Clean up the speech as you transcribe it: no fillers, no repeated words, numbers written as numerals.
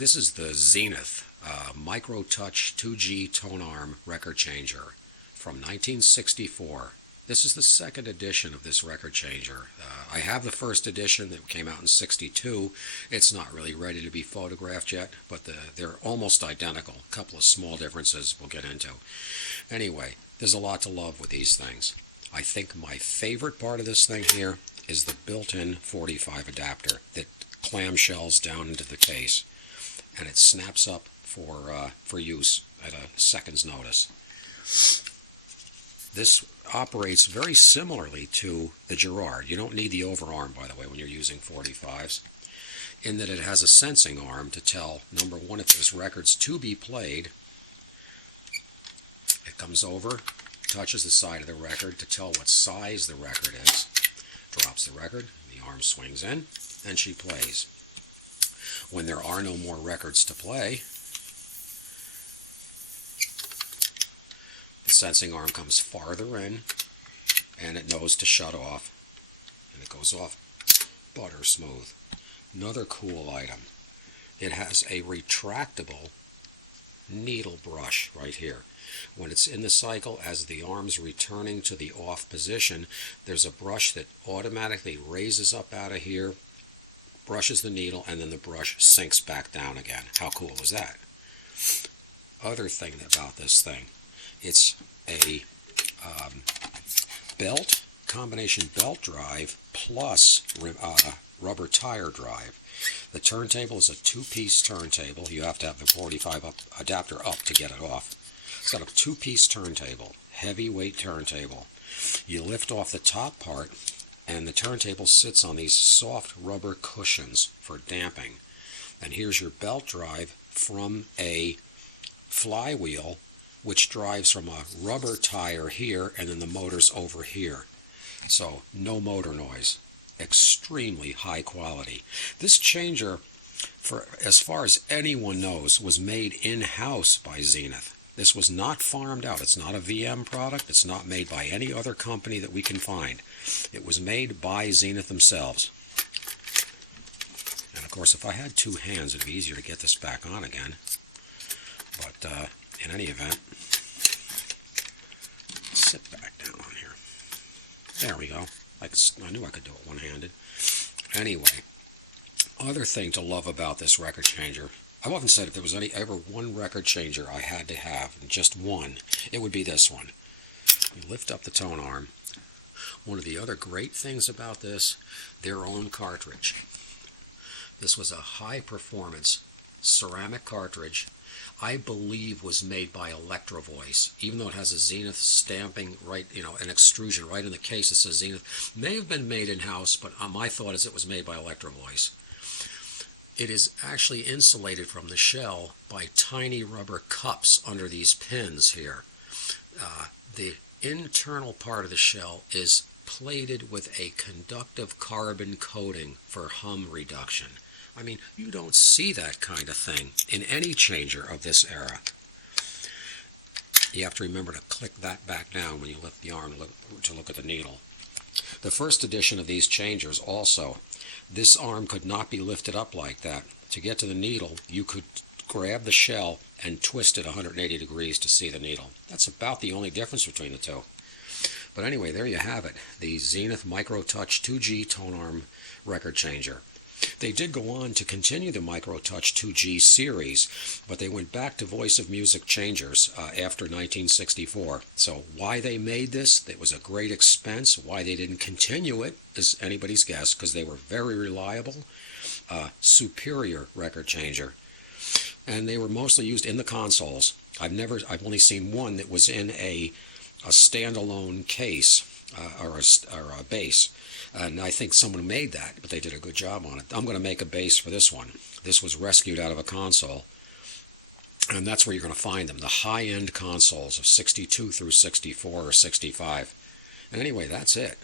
This is the Zenith Micro Touch 2G Tonearm record changer from 1964. This is the second edition of this record changer. I have the first edition that came out in '62. It's not really ready to be photographed yet, but they're almost identical. A couple of small differences we'll get into. Anyway, there's a lot to love with these things. I think my favorite part of this thing here is the built-in 45 adapter that clamshells down into the case, and it snaps up for use at a second's notice. This operates very similarly to the Gerard. You don't need the overarm, by the way, when you're using 45s, in that it has a sensing arm to tell, number one, if there's records to be played. It comes over, touches the side of the record to tell what size the record is, drops the record, the arm swings in, and she plays. When there are no more records to play, the sensing arm comes farther in, and it knows to shut off, and it goes off butter smooth. Another cool item, it has a retractable needle brush right here. When it's in the cycle, as the arm's returning to the off position, there's a brush that automatically raises up out of here, brushes the needle, and then the brush sinks back down again. How cool is that? Other thing about this thing, it's a belt, combination belt drive plus rubber tire drive. The turntable is a two-piece turntable. You have to have the 45 adapter up to get it off. It's got a two-piece turntable, heavyweight turntable. You lift off the top part, and the turntable sits on these soft rubber cushions for damping. And here's your belt drive from a flywheel, which drives from a rubber tire here, and then the motor's over here. So no motor noise. Extremely high quality. This changer, for as far as anyone knows, was made in-house by Zenith. This was not farmed out. It's not a VM product. It's not made by any other company that we can find. It was made by Zenith themselves. And of course, if I had two hands, it'd be easier to get this back on again. But in any event, sit back down on here. There we go. I knew I could do it one-handed. Anyway, other thing to love about this record changer, I've often said if there was ever one record changer I had to have, and just one, it would be this one. You lift up the tone arm. One of the other great things about this, their own cartridge. This was a high-performance ceramic cartridge. I believe was made by Electro Voice, even though it has a Zenith stamping right, an extrusion right in the case that says Zenith. May have been made in-house, but my thought is it was made by Electro Voice. It is actually insulated from the shell by tiny rubber cups under these pins here. The internal part of the shell is plated with a conductive carbon coating for hum reduction. I mean, you don't see that kind of thing in any changer of this era. You have to remember to click that back down when you lift the arm to look at the needle. The first edition of these changers also, this arm could not be lifted up like that. To get to the needle, you could grab the shell and twist it 180 degrees to see the needle. That's about the only difference between the two. But anyway, there you have it, the Zenith Micro Touch 2G Tonearm record changer. They did go on to continue the Micro Touch 2G series, but they went back to Voice of Music changers after 1964. So why they made this, it was a great expense. Why they didn't continue it is anybody's guess, because they were very reliable, superior record changer. And they were mostly used in the consoles. I've only seen one that was in a standalone case or a bass. And I think someone made that, but they did a good job on it. I'm going to make a bass for this one. This was rescued out of a console, and that's where you're going to find them, the high-end consoles of '62 through '64 or '65. And anyway, that's it.